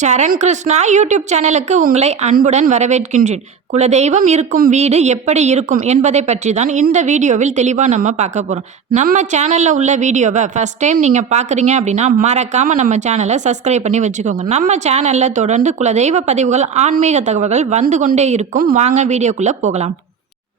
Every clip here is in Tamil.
சரண் கிருஷ்ணா யூடியூப் சேனலுக்கு உங்களை அன்புடன் வரவேற்கின்றேன். குலதெய்வம் இருக்கும் வீடு எப்படி இருக்கும் என்பதை பற்றி தான் இந்த வீடியோவில் தெளிவாக நம்ம பார்க்க போகிறோம் நம்ம சேனலில் உள்ள வீடியோவை ஃபஸ்ட் டைம் நீங்கள் பார்க்குறீங்க அப்படின்னா மறக்காமல் நம்ம சேனலை சப்ஸ்கிரைப் பண்ணி வச்சுக்கோங்க. நம்ம சேனலில் தொடர்ந்து குலதெய்வ பதிவுகள் ஆன்மீக தகவல்கள் வந்து கொண்டே இருக்கும். வாங்க வீடியோக்குள்ளே போகலாம்.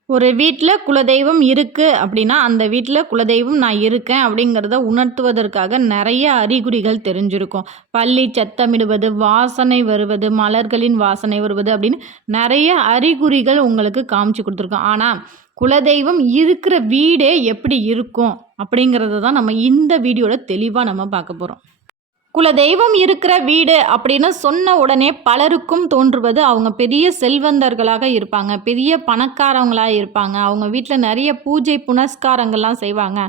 ஒரு வீட்டில் குலதெய்வம் இருக்குது அப்படின்னா அந்த வீட்டில் குலதெய்வம் நான் இருக்கேன் அப்படிங்கிறத உணர்த்துவதற்காக நிறைய அறிகுறிகள் தெரிஞ்சிருக்கும். பள்ளி சத்தமிடுவது வாசனை வருவது மலர்களின் வாசனை வருவது அப்படின்னு நிறைய அறிகுறிகள் உங்களுக்கு காமிச்சு கொடுத்துருக்கோம். ஆனால் குலதெய்வம் இருக்கிற வீடே எப்படி இருக்கும் அப்படிங்கிறத தான் நம்ம இந்த வீடியோவில் தெளிவாக நம்ம பார்க்க போகிறோம் குல தெய்வம் இருக்கிற வீடு அப்படின்னு சொன்ன உடனே பலருக்கும் தோன்றுவது அவங்க பெரிய செல்வந்தர்களாக இருப்பாங்க பெரிய பணக்காரவங்களாக இருப்பாங்க. அவங்க வீட்டில் நிறைய பூஜை புனஸ்காரங்கள்லாம் செய்வாங்க.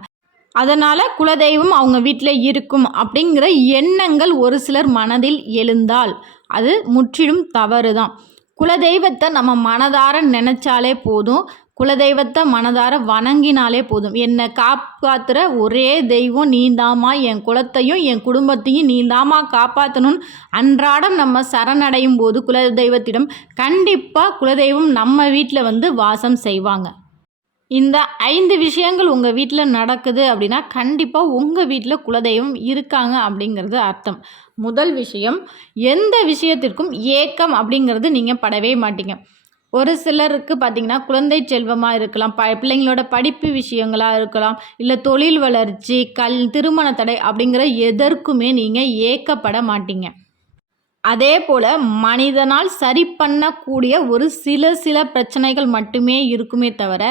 அதனால் குலதெய்வம் அவங்க வீட்டில் இருக்கும் அப்படிங்கிற எண்ணங்கள் ஒரு சிலர் மனதில் எழுந்தால் அது முற்றிலும் தவறு தான் குலதெய்வத்தை நம்ம மனதார நினச்சாலே போதும். குலதெய்வத்தை மனதார வணங்கினாலே போதும். என்னை காப்பாற்றுற ஒரே தெய்வம் நீந்தாமா என் குலத்தையும் என் குடும்பத்தையும் நீந்தாமா காப்பாற்றணும்னு அன்றாடம் நம்ம சரணடையும் போது குலதெய்வத்திடம் கண்டிப்பாக குலதெய்வம் நம்ம வீட்டில் வந்து வாசம் செய்வாங்க. இந்த ஐந்து விஷயங்கள் உங்கள் வீட்டில் நடக்குது அப்படின்னா கண்டிப்பாக உங்கள் வீட்டில் குலதெய்வம் இருக்காங்க அப்படிங்கிறது அர்த்தம். முதல் விஷயம் எந்த விஷயத்திற்கும் ஏக்கம் அப்படிங்கிறது நீங்கள் படவே மாட்டீங்க. ஒரு சிலருக்கு பார்த்திங்கன்னா குழந்தை செல்வமாக இருக்கலாம் ப பிள்ளைங்களோட படிப்பு விஷயங்களாக இருக்கலாம் இல்லை தொழில் வளர்ச்சி கல் திருமண தடை அப்படிங்கிற எதற்குமே நீங்கள் ஏக்கப்பட மாட்டீங்க. அதே போல் மனிதனால் சரி பண்ணக்கூடிய ஒரு சில சில பிரச்சனைகள் மட்டுமே இருக்குமே தவிர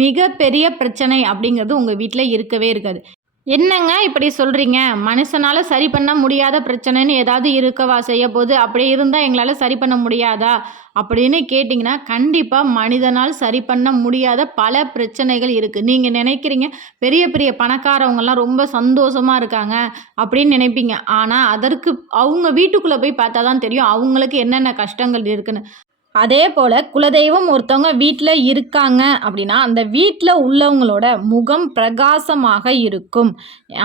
மிகப்பெரிய பிரச்சனை அப்படிங்கிறது உங்கள் வீட்டில் இருக்கவே இருக்காது. என்னங்க இப்படி சொல்கிறீங்க மனுஷனால் சரி பண்ண முடியாத பிரச்சனைன்னு ஏதாவது இருக்கவா? செய்ய போது அப்படி இருந்தால் எங்களால் சரி பண்ண முடியாதா? அப்படின்னு கேட்டிங்கன்னா கண்டிப்பாக மனிதனால் சரி பண்ண முடியாத பல பிரச்சனைகள் இருக்குது நீங்கள் நினைக்கிறீங்க பெரிய பெரிய பணக்காரவங்கெல்லாம் ரொம்ப சந்தோஷமாக இருக்காங்க அப்படின்னு நினைப்பீங்க. ஆனால் அதற்கு அவங்க வீட்டுக்குள்ளே போய் பார்த்தா தான் தெரியும் அவங்களுக்கு என்னென்ன கஷ்டங்கள் இருக்குன்னு. அதே போல் குலதெய்வம் ஒருத்தவங்க வீட்டில் இருக்காங்க அப்படின்னா அந்த வீட்டில் உள்ளவங்களோட முகம் பிரகாசமாக இருக்கும்.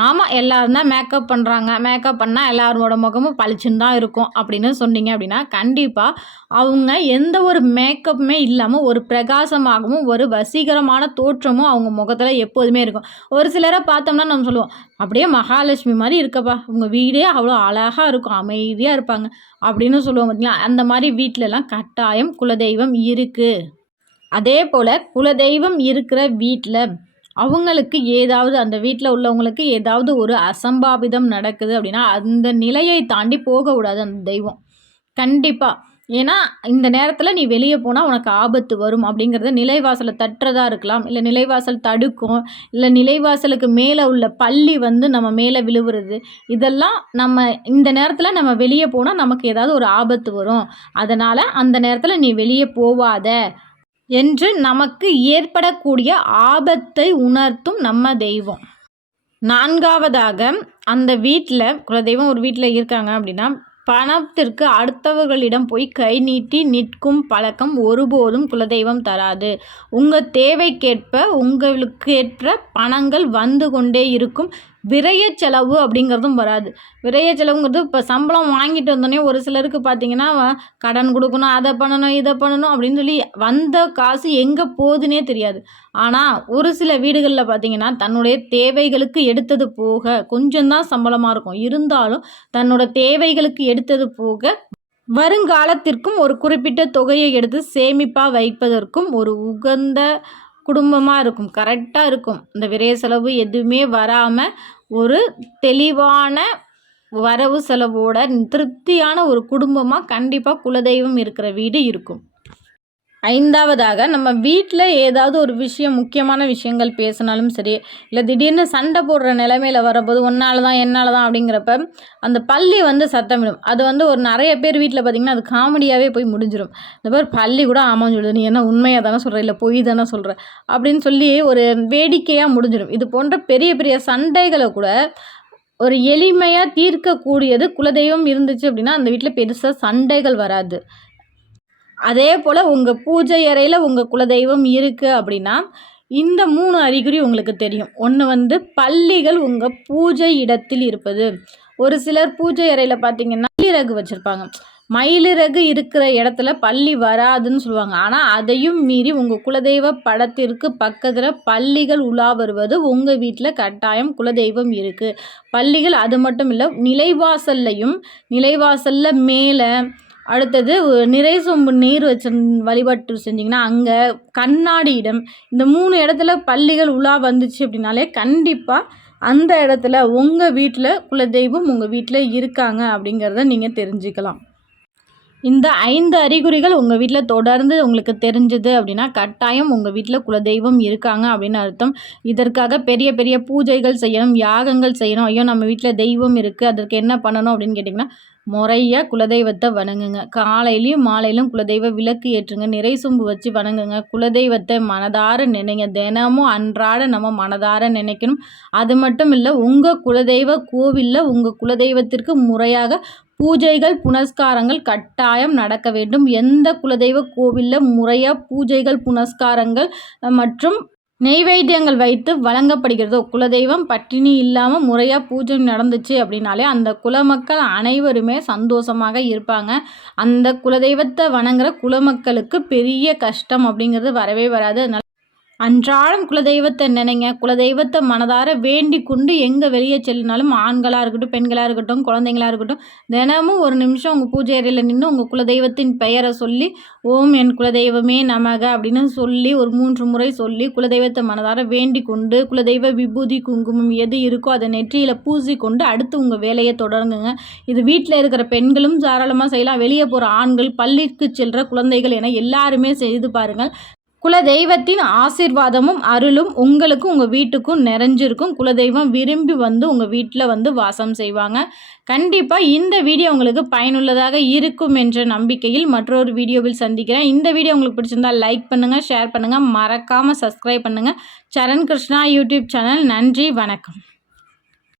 ஆமாம் எல்லோரும் தான் மேக்கப் பண்ணுறாங்க மேக்கப் பண்ணால் எல்லாரோட முகமும் பளிச்சுன்னு தான் இருக்கும் அப்படின்னு சொன்னீங்க அப்படின்னா கண்டிப்பாக அவங்க எந்த ஒரு மேக்கப்புமே இல்லாமல் ஒரு பிரகாசமாகவும் ஒரு வசீகரமான தோற்றமும் அவங்க முகத்தில் எப்போதுமே இருக்கும். ஒரு சிலரை பார்த்தோம்னா நம்ம சொல்லுவோம் அப்படியே மகாலட்சுமி மாதிரி இருக்கப்பா. உங்கள் வீடே அவ்வளோ அழகாக இருக்கும் அமைதியாக இருப்பாங்க. அப்படின்னு சொல்லுவோம் பார்த்தீங்களா அந்த மாதிரி வீட்டிலலாம் கட்டாயம் குலதெய்வம் இருக்குது அதே போல் குலதெய்வம் இருக்கிற வீட்டில் அவங்களுக்கு ஏதாவது அந்த வீட்டில் உள்ளவங்களுக்கு ஏதாவது ஒரு அசம்பாவிதம் நடக்குது அப்படின்னா அந்த நிலையை தாண்டி போகக்கூடாது அந்த தெய்வம். கண்டிப்பாக ஏன்னா இந்த நேரத்தில் நீ வெளியே போனால் உனக்கு ஆபத்து வரும் அப்படிங்கிறத நிலைவாசலை தட்டுறதா இருக்கலாம். இல்லை நிலைவாசல் தடுக்கும். இல்லை நிலைவாசலுக்கு மேலே உள்ள பள்ளி வந்து நம்ம மேலே விழுவுறது. இதெல்லாம் நம்ம இந்த நேரத்தில் நம்ம வெளியே போனால் நமக்கு ஏதாவது ஒரு ஆபத்து வரும். அதனால் அந்த நேரத்தில் நீ வெளியே போவாத என்று நமக்கு ஏற்படக்கூடிய ஆபத்தை உணர்த்தும் நம்ம தெய்வம். நான்காவதாக அந்த வீட்டில் குலதெய்வம் ஒரு வீட்டில் இருக்காங்க அப்படின்னா பணத்திற்கு அடுத்தவர்களிடம் போய் கை நீட்டி நிற்கும் பழக்கம் ஒருபோதும் குலதெய்வம் தராது. உங்கள் தேவைக்கேற்ப உங்களுக்கு ஏற்ற பணங்கள் வந்து கொண்டே இருக்கும். விரைய செலவு அப்படிங்கிறதும் வராது. விரைய செலவுங்கிறது இப்போ சம்பளம் வாங்கிட்டு வந்தோடனே ஒரு சிலருக்கு பார்த்தீங்கன்னா கடன் கொடுக்கணும் அதை பண்ணணும் இதை பண்ணணும் அப்படின்னு சொல்லி வந்த காசு எங்கே போகுதுன்னே தெரியாது. ஆனால் ஒரு சில வீடுகளில் பார்த்தீங்கன்னா தன்னுடைய தேவைகளுக்கு எடுத்தது போக கொஞ்சம்தான் சம்பளமாக இருக்கும். இருந்தாலும் தன்னோட தேவைகளுக்கு எடுத்தது போக வருங்காலத்திற்கும் ஒரு குறிப்பிட்ட தொகையை எடுத்து சேமிப்பாக வைப்பதற்கும் ஒரு உகந்த குடும்பமாக இருக்கும் கரெக்டாக இருக்கும். இந்த விரைய செலவு எதுவுமே வராமல் ஒரு தெளிவான வரவு செலவோட திருப்தியான ஒரு குடும்பமாக கண்டிப்பாக குலதெய்வம் இருக்கிற வீடு இருக்கும். ஐந்தாவதாக நம்ம வீட்டில் ஏதாவது ஒரு விஷயம் முக்கியமான விஷயங்கள் பேசினாலும் சரி இல்லை திடீர்னு சண்டை போடுற நிலைமையில் வரப்போது ஒன்றால் தான் என்னால் தான் அப்படிங்கிறப்ப அந்த பள்ளி வந்து சத்தமிடும். அது வந்து ஒரு நிறைய பேர் வீட்டில் பார்த்திங்கன்னா அது காமெடியாகவே போய் முடிஞ்சிடும் இந்த மாதிரி பள்ளி கூட ஆமாம் சொல்லுது. நீ என்ன உண்மையாக தானே சொல்கிற இல்லை பொய் தானே சொல்கிற அப்படின்னு சொல்லி ஒரு வேடிக்கையாக முடிஞ்சிடும் இது போன்ற பெரிய பெரிய சண்டைகளை கூட ஒரு எளிமையாக தீர்க்கக்கூடியது குலதெய்வம் இருந்துச்சு அப்படின்னா அந்த வீட்டில் பெருசாக சண்டைகள் வராது. அதே போல் உங்கள் பூஜை அறையில் உங்கள் குலதெய்வம் இருக்குது அப்படின்னா இந்த மூணு அறிகுறி உங்களுக்கு தெரியும். ஒன்று வந்து பள்ளிகள் உங்கள் பூஜை இடத்தில் இருப்பது. ஒரு சிலர் பூஜை அறையில் பார்த்தீங்கன்னா மயிலிறகு வச்சுருப்பாங்க. மயிலிறகு இருக்கிற இடத்துல பள்ளி வராதுன்னு சொல்லுவாங்க. ஆனால் அதையும் மீறி உங்கள் குலதெய்வ படத்திற்கு பக்கத்தில் பள்ளிகள் உலா வருவது உங்கள் வீட்டில் கட்டாயம் குலதெய்வம் இருக்குது பள்ளிகள் அது மட்டும் இல்லை நிலைவாசல்லையும் நிலைவாசலில் மேலே அடுத்தது நிறை சொம்பு நீர் வச்சு வழிபாட்டு செஞ்சிங்கன்னா அங்கே கண்ணாடி இடம். இந்த மூணு இடத்துல பள்ளிகள் உலா வந்துச்சு அப்படின்னாலே கண்டிப்பாக அந்த இடத்துல உங்கள் வீட்டில் குலதெய்வம் உங்கள் வீட்டில் இருக்காங்க அப்படிங்கிறத நீங்கள் தெரிஞ்சுக்கலாம். இந்த ஐந்து அறிகுறிகள் உங்கள் வீட்டில் தொடர்ந்து உங்களுக்கு தெரிஞ்சுது அப்படின்னா கட்டாயம் உங்கள் வீட்டில் குலதெய்வம் இருக்காங்க அப்படின்னு அர்த்தம். இதற்காக பெரிய பெரிய பூஜைகள் செய்யணும் யாகங்கள் செய்யணும். ஐயோ நம்ம வீட்டில் தெய்வம் இருக்குது அதற்கு என்ன பண்ணணும் அப்படின்னு கேட்டிங்கன்னா முறையாக குலதெய்வத்தை வணங்குங்க. காலையிலையும் மாலையிலும் குலதெய்வ விளக்கு ஏற்றுங்க. நிறை சொம்பு வச்சு வணங்குங்க. குலதெய்வத்தை மனதார நினைங்க. தினமும் அன்றாட நம்ம மனதார நினைக்கணும். அது மட்டும் இல்லை உங்கள் குலதெய்வ கோவிலில் உங்கள் குலதெய்வத்திற்கு முறையாக பூஜைகள் புனஸ்காரங்கள் கட்டாயம் நடக்க வேண்டும். எந்த குலதெய்வ கோவிலில் முறையாக பூஜைகள் புனஸ்காரங்கள் மற்றும் நெய்வேத்தியங்கள் வைத்து வழங்கப்படுகிறதோ. குலதெய்வம் பட்டினி இல்லாமல் முறையாக பூஜை நடந்துச்சு அப்படின்னாலே அந்த குலமக்கள் அனைவருமே சந்தோஷமாக இருப்பாங்க. அந்த குலதெய்வத்தை வணங்குற குலமக்களுக்கு பெரிய கஷ்டம் அப்படிங்கிறது வரவே வராது. அதனால் அன்றாடம் குலதெய்வத்தை நினைங்க. குலதெய்வத்தை மனதார வேண்டி கொண்டு எங்கே வெளியே செல்லினாலும் ஆண்களாக இருக்கட்டும் பெண்களாக இருக்கட்டும் குழந்தைங்களாக இருக்கட்டும் தினமும் ஒரு நிமிஷம் உங்கள் பூஜை அறையில் நின்று உங்கள் குலதெய்வத்தின் பெயரை சொல்லி ஓம் என் குலதெய்வமே நமக அப்படின்னு சொல்லி ஒரு மூன்று முறை சொல்லி குலதெய்வத்தை மனதார வேண்டி கொண்டு குலதெய்வ விபூதி குங்குமம் எது இருக்கோ அதை நெற்றியில் பூசி கொண்டு அடுத்து உங்கள் வேலையை தொடங்குங்க. இது வீட்டில் இருக்கிற பெண்களும் தாராளமாக செய்யலாம். வெளியே போகிற ஆண்கள் பள்ளிக்கு செல்கிற குழந்தைகள் என எல்லாருமே செய்து பாருங்கள். குலதெய்வத்தின் ஆசிர்வாதமும் அருளும் உங்களுக்கும் உங்கள் வீட்டுக்கும் நிறைஞ்சிருக்கும். குலதெய்வம் விரும்பி வந்து உங்கள் வீட்டில் வந்து வாசம் செய்வாங்க. கண்டிப்பாக இந்த வீடியோ உங்களுக்கு பயனுள்ளதாக இருக்கும் என்ற நம்பிக்கையில் மற்றொரு வீடியோவில் சந்திக்கிறேன். இந்த வீடியோ உங்களுக்கு பிடிச்சிருந்தால் லைக் பண்ணுங்கள் ஷேர் பண்ணுங்கள் மறக்காமல் சப்ஸ்கிரைப் பண்ணுங்கள் சரண் கிருஷ்ணா யூடியூப் சேனல். நன்றி வணக்கம்.